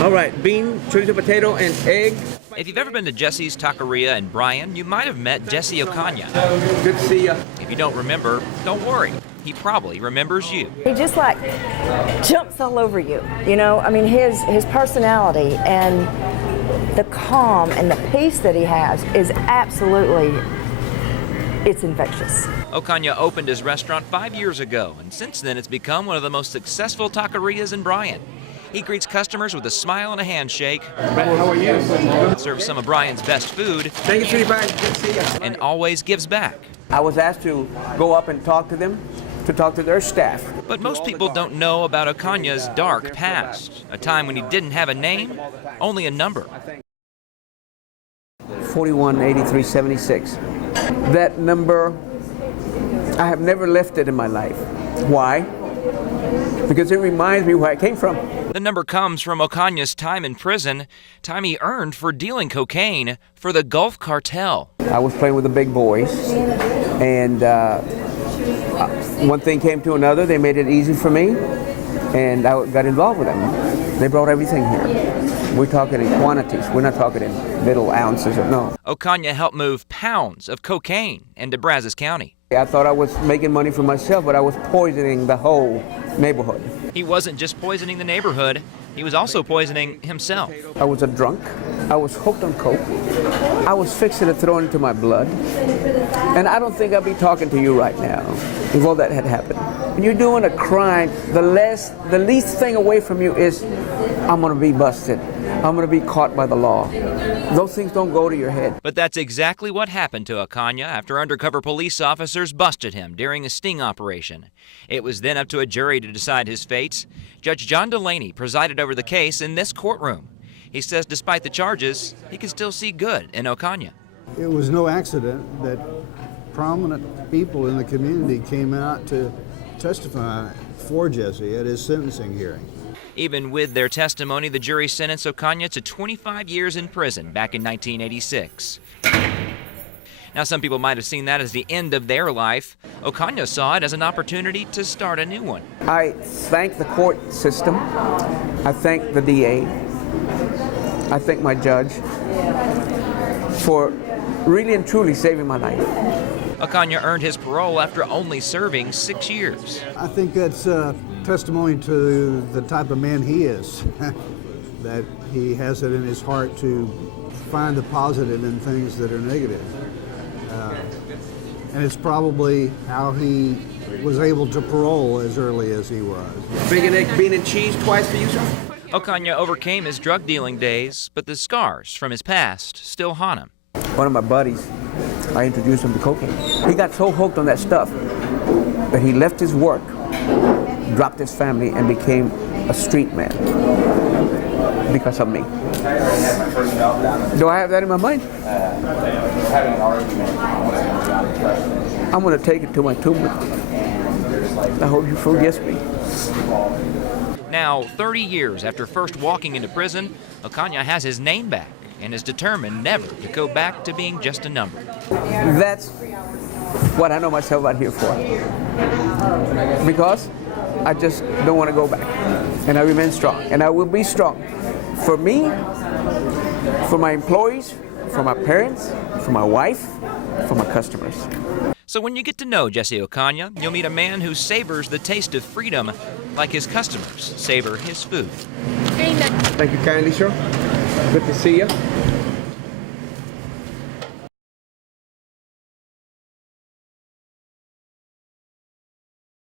All right, bean, chorizo potato, and egg. If you've ever been to Jesse's Taqueria in Bryan, you might have met Jesse Ocaña. Good to see ya. If you don't remember, don't worry. He probably remembers you. He just like jumps all over you, you know? I mean, his personality and the calm and the peace that he has is absolutely, it's infectious. Ocaña opened his restaurant 5 years ago, and since then it's become one of the most successful taquerias in Bryan. He greets customers with a smile and a handshake. How are you? Serves some of Bryan's best food. Thank you, sweetie pie. Good to see ya. And always gives back. I was asked to go up and talk to them, to talk to their staff. But most people don't know about Ocaña's dark past, a time when he didn't have a name, only a number. 418376. That number, I have never left it in my life. Why? Because it reminds me where I came from. The number comes from Ocaña's time in prison, time he earned for dealing cocaine for the Gulf Cartel. I was playing with the big boys, and one thing came to another. They made it easy for me, and I got involved with them. They brought everything here. We're talking in quantities. We're not talking in little ounces of no. Ocaña helped move pounds of cocaine into Brazos County. I thought I was making money for myself, but I was poisoning the whole neighborhood. He wasn't just poisoning the neighborhood, he was also poisoning himself. I was a drunk. I was hooked on coke. I was fixing to throw it into my blood. And I don't think I'd be talking to you right now if all that had happened. When you're doing a crime, the least thing away from you is, I'm going to be busted. I'm going to be caught by the law. Those things don't go to your head. But that's exactly what happened to Ocaña after undercover police officers busted him during a sting operation. It was then up to a jury to decide his fate. Judge John Delaney presided over the case in this courtroom. He says despite the charges, he can still see good in Ocaña. It was no accident that prominent people in the community came out to testify for Jesse at his sentencing hearing. Even with their testimony, the jury sentenced Ocaña to 25 years in prison back in 1986. Now, some people might have seen that as the end of their life. Ocaña saw it as an opportunity to start a new one. I thank the court system. I thank the DA. I thank my judge for really and truly saving my life. Ocaña earned his parole after only serving 6 years. I think that's a testimony to the type of man he is, that he has it in his heart to find the positive in things that are negative. And it's probably how he was able to parole as early as he was. Bacon, egg, bean, and cheese twice for you, sir? Ocaña overcame his drug dealing days, but the scars from his past still haunt him. One of my buddies, I introduced him to cocaine. He got so hooked on that stuff that he left his work, dropped his family, and became a street man because of me. Do I have that in my mind? I'm going to take it to my tomb. I hope you forgive me. Now, 30 years after first walking into prison, Ocaña has his name back and is determined never to go back to being just a number. That's what I know myself out here for. Because I just don't want to go back. And I remain strong. And I will be strong. For me, for my employees, for my parents, for my wife, for my customers. So when you get to know Jesse Ocaña, you'll meet a man who savors the taste of freedom like his customers savor his food. Thank you kindly, sir. Good to see you.